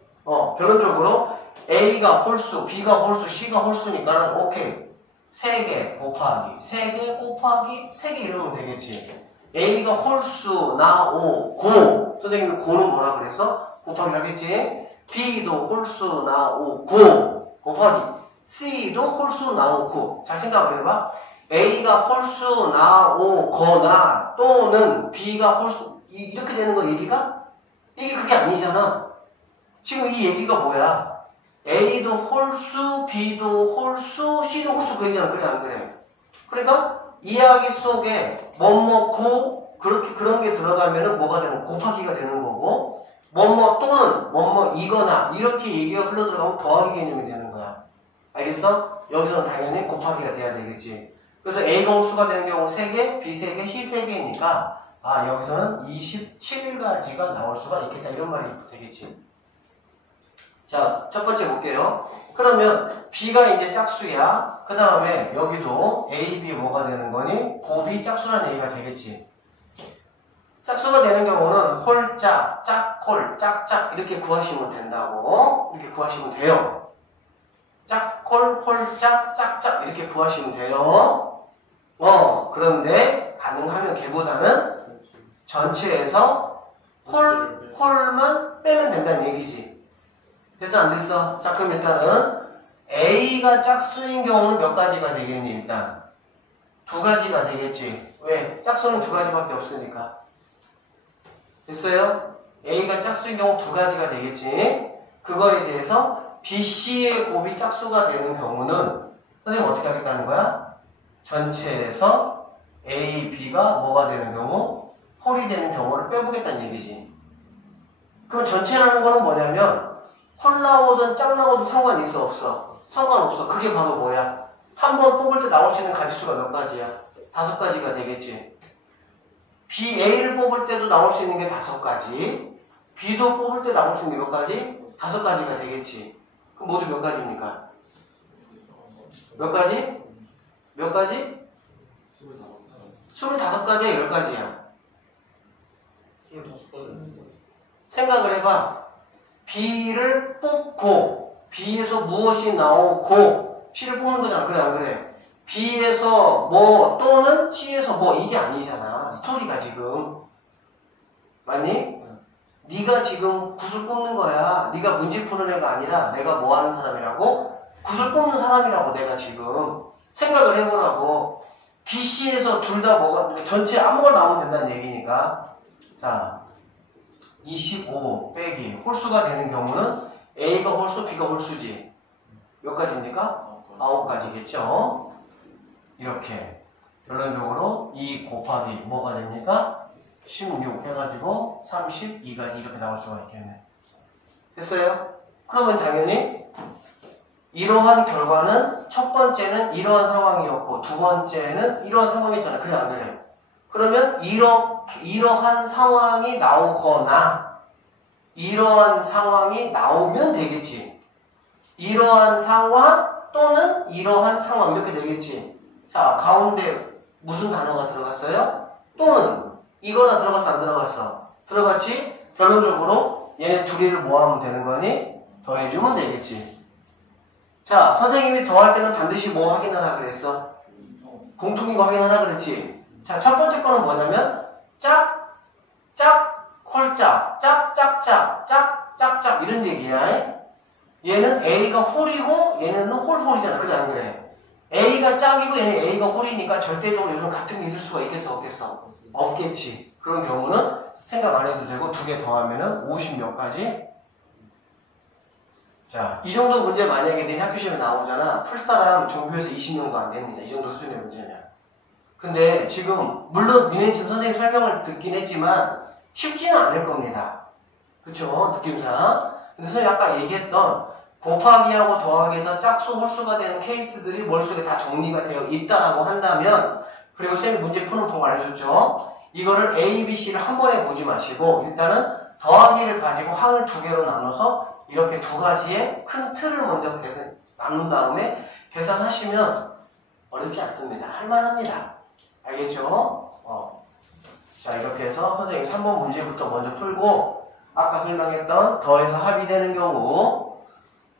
결론적으로 A가 홀수, B가 홀수, C가 홀수니까는 오케이. 3개 곱하기, 3개 곱하기, 3개 이러면 되겠지. A가 홀수 나오고, 선생님이 고는 뭐라 그랬어? 곱하기 하겠지? B도 홀수 나오고, 곱하기. C도 홀수 나오고. 잘 생각을 해봐. A가 홀수 나오거나 또는 B가 홀수 이렇게 되는 거 얘기가? 이게 그게 아니잖아. 지금 이 얘기가 뭐야? A도 홀수, B도 홀수, C도 홀수 그러잖아. 그래 안 그래? 그러니까 이야기 속에 뭐뭐고 그렇게 그런 게 들어가면은 뭐가 되는 곱하기가 되는 거고 뭐뭐 또는 뭐뭐이거나 이렇게 얘기가 흘러 들어가면 더하기 개념이 되는 거야. 알겠어? 여기서는 당연히 곱하기가 돼야 되겠지. 그래서 A가 홀수가 되는 경우 3개, B 3개, C 3개니까 아 여기서는 27가지가 나올 수가 있겠다 이런 말이 되겠지. 자, 첫 번째 볼게요. 그러면 B가 이제 짝수야. 그 다음에 여기도 A, B 뭐가 되는 거니? 곱이 짝수라는 얘기가 되겠지. 짝수가 되는 경우는 홀짝, 짝홀, 짝짝 이렇게 구하시면 된다고. 이렇게 구하시면 돼요. 짝홀, 홀짝, 짝짝 이렇게 구하시면 돼요. 그런데 가능하면 걔보다는 전체에서 홀만 빼면 된다는 얘기지. 됐어 안 됐어? 자 그럼 일단은 A가 짝수인 경우는 몇 가지가 되겠니? 일단 2가지가 되겠지. 왜? 짝수는 2가지밖에 없으니까. 됐어요? A가 짝수인 경우 2가지가 되겠지. 그거에 대해서 BC의 곱이 짝수가 되는 경우는 선생님 어떻게 하겠다는 거야? 전체에서 A, B가 뭐가 되는 경우? 홀이 되는 경우를 빼보겠다는 얘기지. 그럼 전체라는 거는 뭐냐면 홀 나오든 짝 나오든 상관 있어 없어? 상관없어. 그게 바로 뭐야? 한 번 뽑을 때 나올 수 있는 가지수가 몇 가지야? 5가지가 되겠지. B, A를 뽑을 때도 나올 수 있는 게 5가지. B도 뽑을 때 나올 수 있는 게 몇 가지? 5가지가 되겠지. 그럼 모두 몇 가지입니까? 몇 가지? 몇 가지? 25가지야, 10가지야? 생각을 해봐. B를 뽑고 B에서 무엇이 나오고 C를 뽑는 거잖아. 그래 안 그래? B에서 뭐 또는 C에서 뭐 이게 아니잖아. 스토리가 지금. 맞니? 네가 지금 굿을 뽑는 거야. 네가 문제 푸는 애가 아니라 내가 뭐 하는 사람이라고? 굿을 뽑는 사람이라고 내가 지금. 생각을 해보라고. BC에서 둘 다 뭐가 전체 아무거나 나오면 된다는 얘기니까. 자 25 빼기 홀수가 되는 경우는 A가 홀수, B가 홀수지. 몇 가지입니까? 9가지겠죠. 이렇게 결론적으로 2 곱하기 뭐가 됩니까? 16 해가지고 32가지 이렇게 나올 수가 있겠네. 됐어요? 그러면 당연히 이러한 결과는 첫 번째는 이러한 상황이었고 두 번째는 이러한 상황이었잖아. 그래 안 그래? 그러면 이러한 상황이 나오거나 이러한 상황이 나오면 되겠지. 이러한 상황 또는 이러한 상황 이렇게 되겠지. 자 가운데 무슨 단어가 들어갔어요? 또는 이거나 들어갔어 안 들어갔어? 들어갔지? 결론적으로 얘네 두 개를 모아하면 되는 거니? 더해주면 되겠지. 자, 선생님이 더할 때는 반드시 뭐 확인하라 그랬어? 공통이고 확인하라 그랬지. 자, 첫 번째 거는 뭐냐면 짝, 짝, 홀짝, 짝, 짝, 짝, 짝, 짝, 짝 이런 얘기야. 얘는 A가 홀이고 얘는 홀홀이잖아. 그래 안 그래? A가 짝이고 얘는 A가 홀이니까 절대적으로 요즘 같은 게 있을 수가 있겠어 없겠어? 없겠지. 그런 경우는 생각 안 해도 되고 두 개 더하면은 50 몇 가지. 자, 이 정도 문제 만약에 내 학교 시험에 나오잖아. 풀 사람 전교에서 20명도 안 됩니다. 이 정도 수준의 문제냐. 근데 지금 물론 니네 지금 선생님 설명을 듣긴 했지만 쉽지는 않을 겁니다. 그쵸? 느낌상. 근데 선생님이 아까 얘기했던 곱하기하고 더하기에서 짝수, 홀수가 되는 케이스들이 머릿속에 다 정리가 되어 있다라고 한다면, 그리고 선생님이 문제 푸는 법 알려줬죠? 이거를 A, B, C를 한 번에 보지 마시고 일단은 더하기를 가지고 항을 두 개로 나눠서 이렇게 두 가지의 큰 틀을 먼저 나눈 다음에 계산하시면 어렵지 않습니다. 할만합니다. 알겠죠? 자, 이렇게 해서 선생님이 3번 문제부터 먼저 풀고 아까 설명했던 더해서 합이 되는 경우,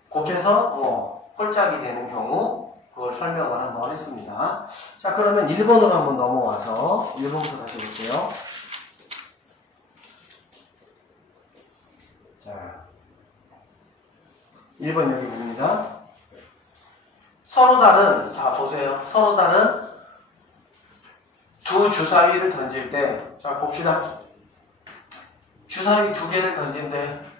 곱해서 홀짝이 되는 경우 그걸 설명을 한번 했습니다. 자, 그러면 1번으로 한번 넘어와서 1번부터 다시 볼게요. 자, 1번 여기 보입니다. 서로 다른, 자 보세요. 서로 다른 두 주사위를 던질 때, 자 봅시다. 주사위 두 개를 던진대.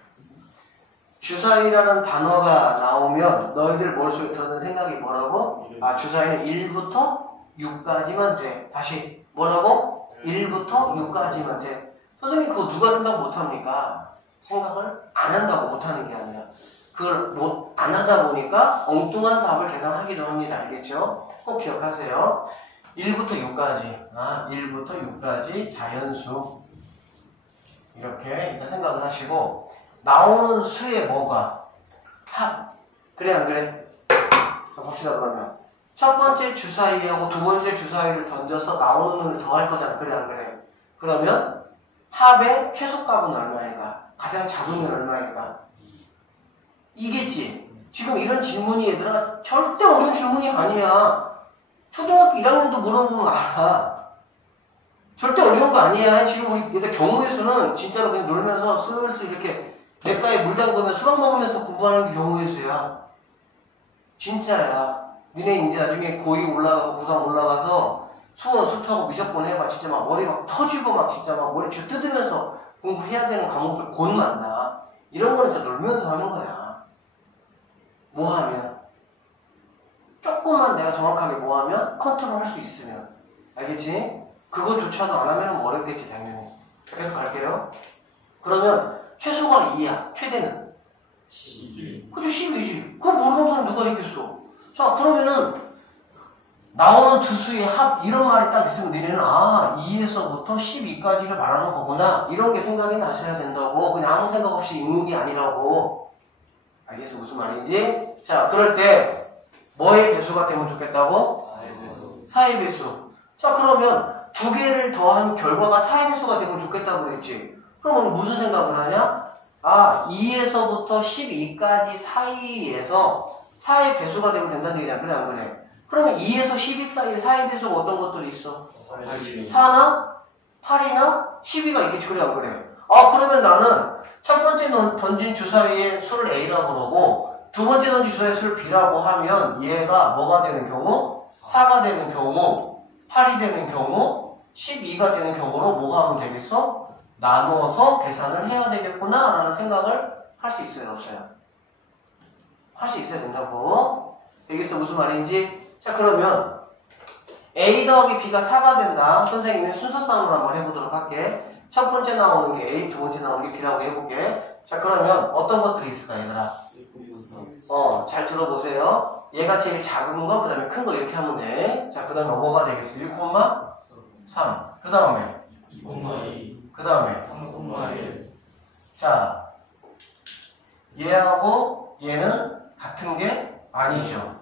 주사위라는 단어가 나오면 너희들 머릿속에 들었는 생각이 뭐라고? 아, 주사위는 1부터 6까지만 돼. 다시 뭐라고? 1부터 6까지만 돼. 선생님 그거 누가 생각 못합니까? 생각을 안 한다고 못하는 게 아니라 그걸 안 하다 보니까 엉뚱한 답을 계산하기도 합니다. 알겠죠? 꼭 기억하세요. 1부터 6까지. 아, 1부터 6까지 자연수. 이렇게 일단 생각을 하시고, 나오는 수의 뭐가? 합. 그래 안 그래? 자, 봅시다 그러면. 첫 번째 주사위하고 두 번째 주사위를 던져서 나오는 놈을 더할 거잖아. 그래 안 그래? 그러면 합의 최소값은 얼마일까? 가장 작으면 얼마일까? 이겠지? 지금 이런 질문이 얘들아 절대 어려운 질문이 아니야. 초등학교 1학년도 물어보면 알아. 절대 어려운 거 아니야. 지금 우리 얘들 경우의 수는 진짜로 그냥 놀면서 슬슬 이렇게 냇가에 물 담그면 수박 먹으면서 공부하는 게 경우의 수야. 진짜야. 니네 이제 나중에 고2 올라가고 고3 올라가서 수원 수투하고 미적분 해봐. 진짜 막 머리 막 터지고 막 진짜 막 머리 쥐 뜯으면서 공부해야 되는 과목들 곧 만나. 이런 거는 진짜 놀면서 하는 거야. 뭐 하면? 조금만 내가 정확하게 뭐 하면? 컨트롤 할 수 있으면. 알겠지? 그거조차도 안 하면 어렵겠지, 당연히. 계속 갈게요. 그러면 최소가 2야. 최대는? 12. 그치, 12지. 그거 모르는 사람 누가 있겠어? 자, 그러면은 나오는 두 수의 합 이런 말이 딱 있으면 너네는 2에서부터 12까지를 말하는 거구나. 이런 게 생각이 나셔야 된다고. 그냥 아무 생각 없이 읽는 게 아니라고. 알겠어? 무슨 말인지? 자, 그럴 때 뭐의 배수가 되면 좋겠다고? 4의 배수. 4의 배수. 자, 그러면 두 개를 더한 결과가 4의 배수가 되면 좋겠다고 그랬지. 그러면 무슨 생각을 하냐? 2에서부터 12까지 사이에서 4의 배수가 되면 된다는 얘기잖아. 그래 안 그래? 그러면 2에서 12 사이에 4의 배수가 어떤 것들이 있어? 4나 8이나 12가 있겠지. 그래 안 그래? 그러면 나는 첫 번째 던진 주사위의 수를 A라고 그러고 두 번째 던진 주사위의 수를 B라고 하면 얘가 뭐가 되는 경우? 4가 되는 경우, 8이 되는 경우, 12가 되는 경우로 뭐가 하면 되겠어? 나눠서 계산을 해야 되겠구나 라는 생각을 할 수 있어요? 없어요? 할 수 있어야 된다고. 되겠어? 무슨 말인지? 자, 그러면 A 더하기 B가 4가 된다. 선생님은 순서 싸움을 한번 해보도록 할게. 첫 번째 나오는 게 A, 두 번째 나오는 게 B라고 해볼게. 자, 그러면 어떤 것들이 있을까, 얘들아? 잘 들어보세요. 얘가 제일 작은 거, 그 다음에 큰 거 이렇게 하면 돼. 자, 그 다음에 뭐가 되겠어? 1,3. 그 다음에 2,2. 그 다음에 3,1. 자, 얘하고 얘는 같은 게 아니죠.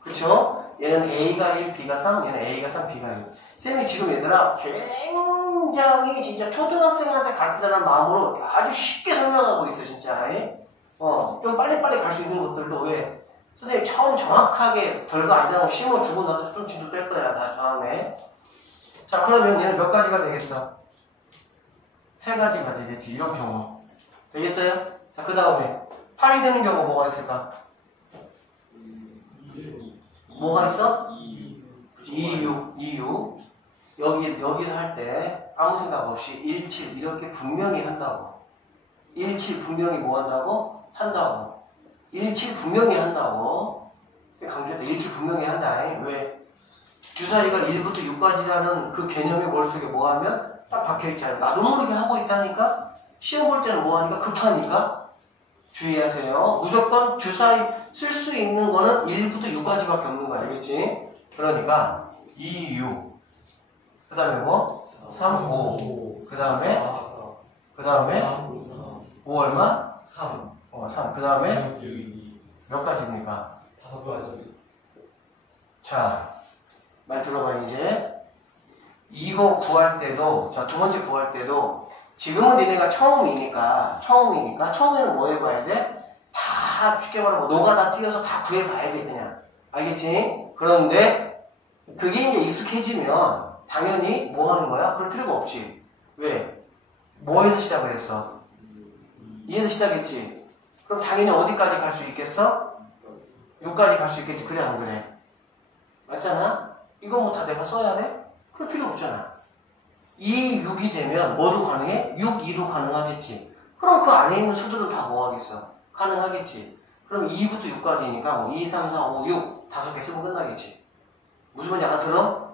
그쵸? 얘는 A가 1, B가 3, 얘는 A가 3, B가 1. 쌤이 지금 얘들아 굉장히 진짜 초등학생한테 가르치자는 마음으로 아주 쉽게 설명하고 있어, 진짜. 좀 빨리빨리 갈 수 있는 것들도 왜? 선생님 처음 정확하게 별거 아니라고 심어주고 나서 좀 진도될 거야, 다음에. 자, 그러면 얘는 몇 가지가 되겠어? 3가지가 되겠지, 이런 경우. 되겠어요? 자, 그 다음에 8이 되는 경우 뭐가 있을까? 뭐가 있어? 2, 6. 여기서 할 때 아무 생각 없이 1, 7 이렇게 분명히 한다고. 1, 7 분명히 뭐 한다고? 한다고. 1, 7 분명히 한다고. 강조했다. 1, 7 분명히 한다. 왜? 주사위가 1부터 6까지라는 그 개념이 머릿속에 뭐 하면 딱 박혀있잖아요. 나도 모르게 하고 있다니까? 시험 볼 때는 뭐 하니까? 급하니까? 주의하세요. 무조건 주사위 쓸 수 있는 거는 1부터 6까지밖에 없는 거야. 알겠지? 그러니까 2, 6. 그 다음에 뭐? 3, 5. 그 다음에? 5 얼마? 3. 3. 그 다음에? 6. 몇 가지입니까? 5가지. 자, 말 들어봐, 이제. 이거 구할 때도, 자, 두 번째 구할 때도, 지금은 니네가 처음이니까, 처음에는 뭐 해봐야 돼? 다 쉽게 말하고, 노가다 뛰어서 다 구해봐야 돼, 그냥. 알겠지? 그런데, 그게 이제 익숙해지면, 당연히 뭐 하는 거야? 그럴 필요가 없지. 왜? 뭐에서 시작을 했어? 2에서 시작했지? 그럼 당연히 어디까지 갈 수 있겠어? 6까지 갈 수 있겠지. 그래, 안 그래? 맞잖아? 이거 뭐 다 내가 써야 돼? 그럴 필요 없잖아. 2, 6이 되면 뭐도 가능해? 6, 2도 가능하겠지. 그럼 그 안에 있는 수들은 다 뭐 하겠어? 가능하겠지. 그럼 2부터 6까지니까 뭐 2, 3, 4, 5, 6 5개 쓰면 끝나겠지. 무슨 말인지 알아들어?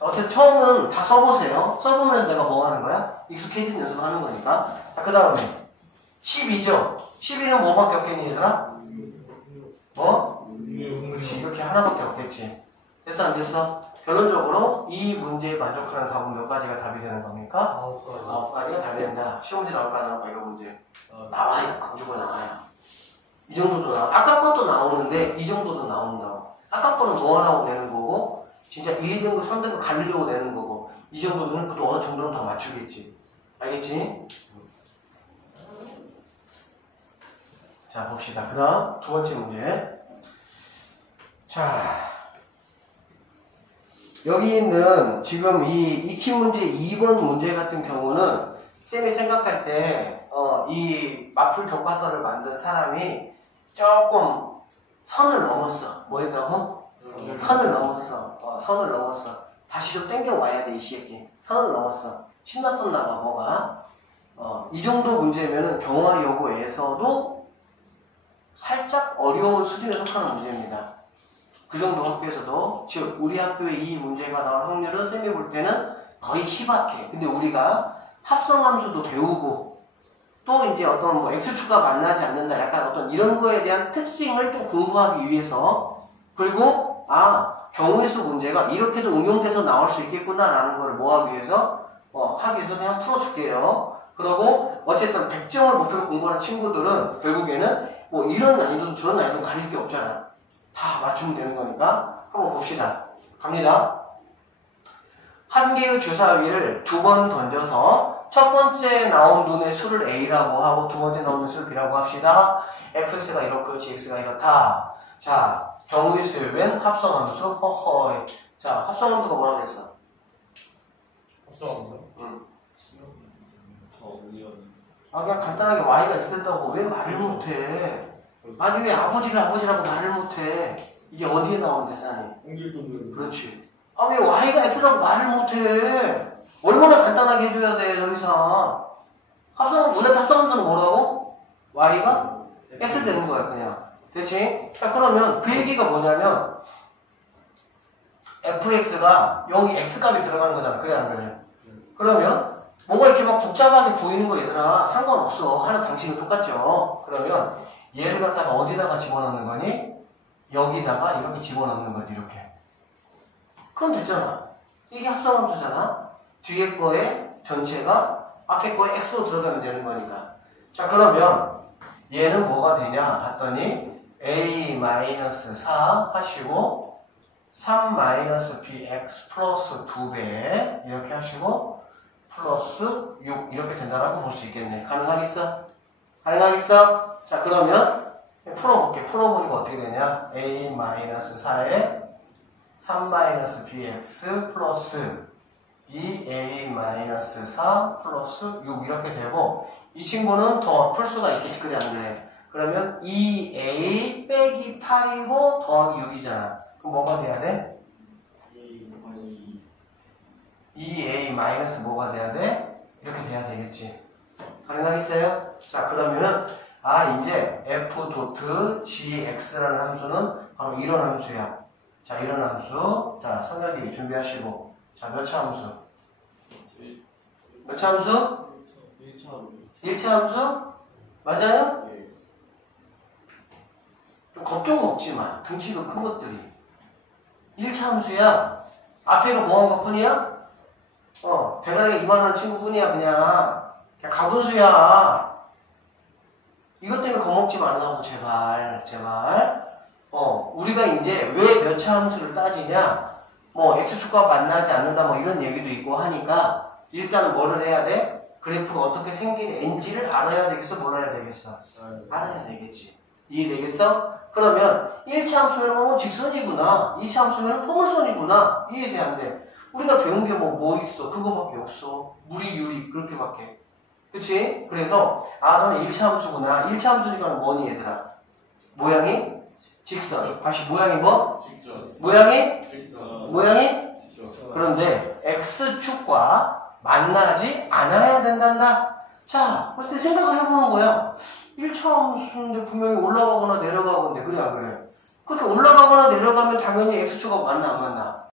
어쨌든 처음은 다 써보세요. 써보면서 내가 뭐 하는 거야? 익숙해지는 연습을 하는 거니까. 자, 그 다음에 12죠? 12는 뭐밖에 없겠니, 얘들아? 뭐? 그렇지, 이렇게 하나밖에 없겠지. 됐어, 안 됐어? 결론적으로 이 문제에 만족하는 답은 몇 가지가 답이 되는 겁니까? 9가지가 답이 된다. 시험 문제 나올까 안 나올까, 이런 문제. 나와요. 강주가 나와요. 이 정도도 나와. 아까 것도 나오는데 이 정도도 나온다고. 아까 거는 뭐 하라고 내는 거고, 진짜 1, 2등급, 3등급 가리려고 내는 거고, 이 정도는 그래도 어느 정도는 다 맞추겠지. 알겠지? 자, 봅시다. 그 다음, 두 번째 문제. 자, 여기 있는 지금 이 익힌 문제 2번 문제 같은 경우는 쌤이 생각할 때, 이 마풀 교과서를 만든 사람이 조금 선을 넘었어. 뭐 했다고? 선을 넘었어. 선을 넘었어. 다시 좀 땡겨와야 돼, 이 새끼. 선을 넘었어. 신났었나 봐, 뭐가. 이 정도 문제면은 경화 여고에서도 살짝 어려운 수준에 속하는 문제입니다. 그 정도 학교에서도, 즉, 우리 학교에 이 문제가 나올 확률은 쌤이 볼 때는 거의 희박해. 근데 우리가 합성함수도 배우고, 또 이제 어떤 뭐 X축과 만나지 않는다. 약간 어떤 이런 거에 대한 특징을 좀 공부하기 위해서, 그리고, 경우의 수 문제가 이렇게도 응용돼서 나올 수 있겠구나라는 걸 뭐 하기 위해서, 하기 위해서 그냥 풀어줄게요. 그리고, 어쨌든 100점을 목표로 공부하는 친구들은 결국에는 뭐 이런 난이도도 저런 난이도도 가릴 게 없잖아. 다 맞추면 되는 거니까 한번 봅시다. 갑니다. 한 개의 주사위를 두 번 던져서 첫 번째 나온 눈의 수를 A라고 하고 두 번째 나온 눈의 수를 B라고 합시다. fx가 이렇고 gx가 이렇다. 자, 경우의 수의 웬 합성함수. 허허이. 자, 합성함수가 뭐라고 그랬어? 합성함수? 응. 저 그냥 간단하게 y가 있었다고 왜 말을 못해? 아니 왜 아버지라고 말을 못해? 이게 어디에 나온 대사니? 공길동들. 그렇지. 왜 y가 x라고 말을 못해? 얼마나 간단하게 해줘야 돼, 더 이상. 원래 합성함수는 뭐라고? y가 x 되는 거야, 그냥. 됐지? 자, 그러면 그 얘기가 뭐냐면 fx가 여기 x값이 들어가는 거잖아. 그래, 안 그래? 그러면 뭔가 이렇게 막 복잡하게 보이는 거 얘들아 상관없어. 하는 방식은 똑같죠. 그러면 얘를 갖다가 어디다가 집어넣는 거니? 여기다가 이렇게 집어넣는 거지, 이렇게. 그럼 됐잖아. 이게 합성함수잖아. 뒤에 거에 전체가 앞에 거에 x로 들어가면 되는 거니까. 자, 그러면 얘는 뭐가 되냐 했더니 a-4 하시고 3-bx 플러스 2배 이렇게 하시고 플러스 6 이렇게 된다라고 볼 수 있겠네. 가능하겠어? 가능하겠어? 자, 그러면 풀어볼게. 풀어보니까 어떻게 되냐? a-4에 3-bx 플러스 2a-4 플러스 6 이렇게 되고, 이 친구는 더 풀 수가 있겠지. 그래 안 그래? 그러면 2a 빼기 8이고 더하기 6이잖아. 그럼 뭐가 돼야 돼? 2a 마이너스 뭐가 돼야 돼? 이렇게 돼야 되겠지. 가능하겠어요? 자, 그러면은 이제 f.gx라는 함수는 바로 이런 함수야. 자, 이런 함수. 자, 선생님 준비하시고. 자, 몇 차 함수? 몇 차 함수? 1차 함수? 맞아요? 좀 걱정 먹지 마. 등치도 큰 것들이. 1차 함수야. 앞에 이거 뭐 한 것 뿐이야? 대가리가 이만한 친구뿐이야, 그냥 가분수야. 이것 때문에 겁먹지 말라고, 제발. 우리가 이제 왜 몇 차 함수를 따지냐? x축과 만나지 않는다, 이런 얘기도 있고 하니까, 일단 뭐를 해야 돼? 그래프가 어떻게 생기는지를 알아야 되겠어, 몰라야 되겠어? 알아야 되겠지. 이해되겠어? 그러면 1차 함수면 직선이구나, 2차 함수면 포물선이구나, 이해돼, 안 돼? 우리가 배운 게 뭐 있어? 그거밖에 없어. 무리, 유리, 그렇게밖에. 그치? 그래서 너는 1차 함수구나. 1차 함수니까 뭐니, 얘들아? 모양이? 직선. 다시 모양이 뭐? 직선. 모양이? 직선. 모양이? 직선. 그런데 x축과 만나지 않아야 된단다. 자, 그때 생각을 해보는 거야. 1차 함수인데 분명히 올라가거나 내려가건데, 그래 안 그래? 그렇게 올라가거나 내려가면 당연히 x축하고 만나 안 만나?